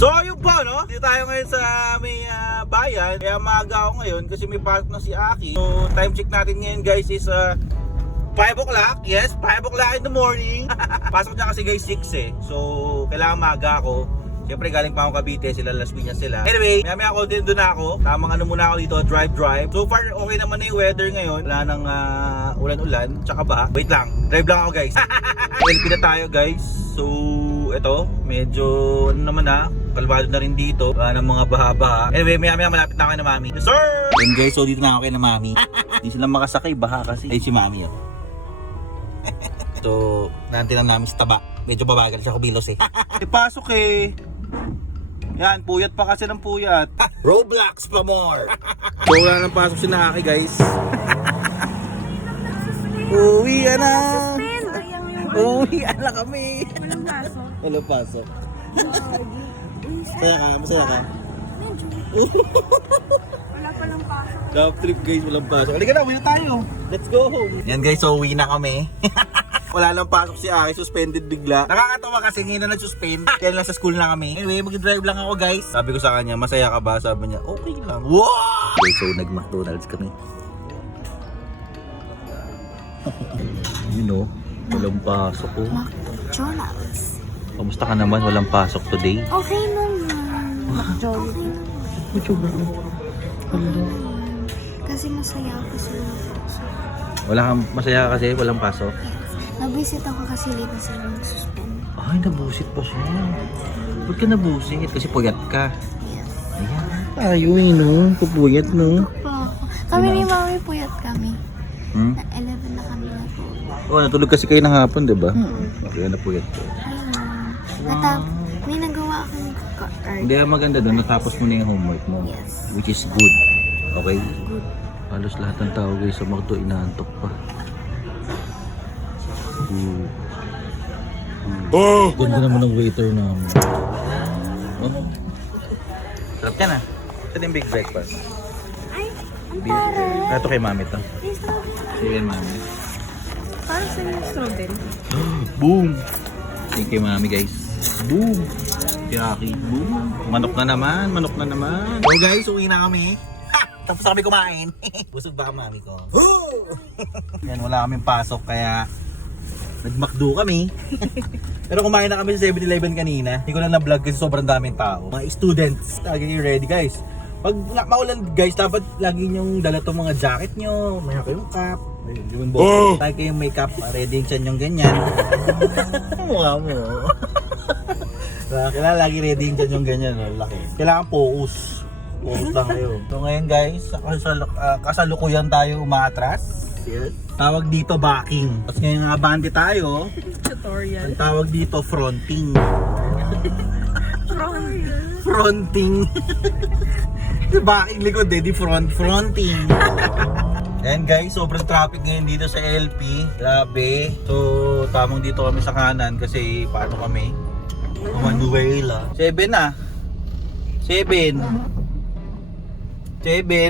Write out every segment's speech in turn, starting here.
So ayun po, no? Dito tayo ngayon sa may bayan. Kaya maaga ako ngayon kasi may pasok na si Aki. So time check natin ngayon guys is 5 o'clock. Yes, 5 o'clock in the morning. Pasok niya kasi guys 6 eh. So kailangan maaga ako. Siyempre galing pa ako Cavite, sila Las Piñas sila. Anyway, maya ako din doon ako. Tamang ano muna ako dito, drive. So far okay naman na yung weather ngayon. Wala nang ulan-ulan, tsaka ba? Wait lang, drive lang ako guys. LP na tayo guys. So ito, medyo ano naman kalmado na rin dito. Wala ng mga baha-baha. Anyway, maya malapit na ako na mami. Yes sir! Then guys, so dito na ako kay na mami. Hindi sila makasakay, baha kasi. Ay si mami oh. So, nanti lang namin sa taba. Medyo babagal siya kumilos eh. Ipasok eh. Yan, puyat pa kasi ng puyat. Roblox pa more. So wala nang pasok si Naki guys. Uwi na. Uwi na kami. Walang pasok. Walang pasok. Masaya ka? Wala palang pasok. Love trip guys, walang pasok. Halika na, uwi na tayo. Let's go home. Yan guys, so uwi na kami. Wala nang pasok si Aki, suspended bigla. Nakakatawa kasi ngayon na nag-suspend. Kaya lang sa school na kami. Anyway, mag-drive lang ako guys. Sabi ko sa kanya, masaya ka ba? Sabi niya, okay lang. Wow! Okay, so nag-McDonald's kami. You know, walang pasok ko. McDonald's. Kamusta ka naman? Walang pasok today? Okay naman. McDonald's. Kasi masaya ako sa pasok. Wala kang masaya kasi walang pasok? Nabisit ako kasi late na sila mag-suspend. Ay, nabusit pa siya. Ba't ka nabusit? Kasi puyat ka. Yes. Ayan. Ayun, no? Pupuyat, no? Pa ako. Kami ni Mami puyat kami. Hmm? Na 11 na kami na po. Oh, natulog kasi kayo ng hapon, di ba? Kaya napuyat ko. May nagawa akong card. Hindi, maganda doon. Natapos mo na yung homework mo. Yes. Which is good. Okay? Good. Halos lahat ng tao guys sa McDo inaantok pa. Ganda naman ng waiter namin. Oh. Sarap ka na. Ito yung big breakfast. Ay, ang para. Ito kay mami to. May strawberry. Sige kay mami. Para sa yung strawberry. Boom! Thank you mami guys. Boom! Yaki. Boom! Manok na naman. So guys, uwi na kami. Tapos kami kumain. Busog ba mami ko? Yan, wala kaming pasok kaya nag-McDo kami. Pero kumain na kami sa 7-Eleven kanina. Hindi ko na na-vlog kasi sobrang daming tao. Mga students, lagi ready guys. Pag maulan guys, dapat lagi nyong dala itong mga jacket nyo. May kayong cap. Yung bote. Lagi kayong makeup. Ready yung chan yung ganyan. Mukha mo. Kailangan lagi ready yung chan yung ganyan. Laki. Kailangan focus. Focus lang kayo. So ngayon guys, kasalukuyan tayo umaatras. Yes. Tawag dito backing. Tapos ngayon nga bante tayo. Tutorial. Ang tawag dito fronting. Fronting. Backing likod eh, di fronting. Ayan guys, sobrang traffic ngayon dito sa LP. Grabe. So tamang dito kami sa kanan kasi paano kami? Manuela. 7 na. 7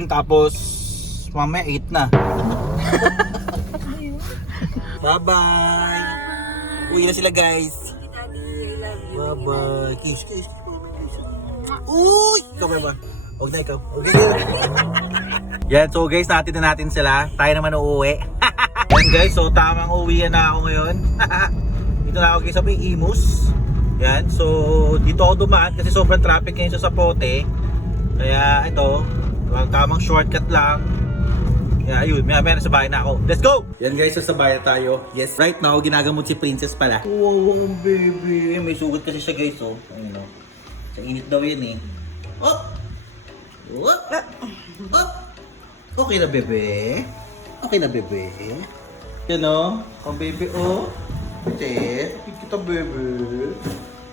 tapos mamaya 8 na. Bye-bye. Uwi na sila guys. Bye-bye. Kiss. Uy! Ikaw ba? Huwag na ikaw. Okay. Yan, so guys, natin sila. Tayo naman uuwi. Yan guys, so tamang uwi na ako ngayon. Dito na ako guys sa Imus. Yan, so dito ako dumaan kasi sobrang traffic ngayon sa Zapote. Kaya ito, tamang shortcut lang. Yeah, ayun, may sa bahay na ako. Let's go! Yan guys, sa bahay na tayo. Yes, right now, ginagamot si Princess pala. Wow, baby. May sugat kasi siya guys, oh. Ayun, oh. Sa init daw yan eh. Oh! Oh! Oh! Okay na, bebe. Okay na, bebe. Yan, oh. Oh, baby, oh. Princess, kita, bebe.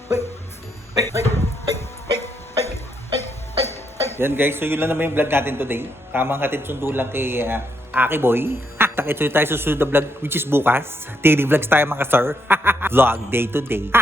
Ay! Ay! Ay! Yan guys, so yun lang naman yung vlog natin today. Tamang hatid sundo lang kay Aki Boy. Takit tayo susunod na vlog which is bukas. Daily vlogs tayo mga sir. Vlog day to day.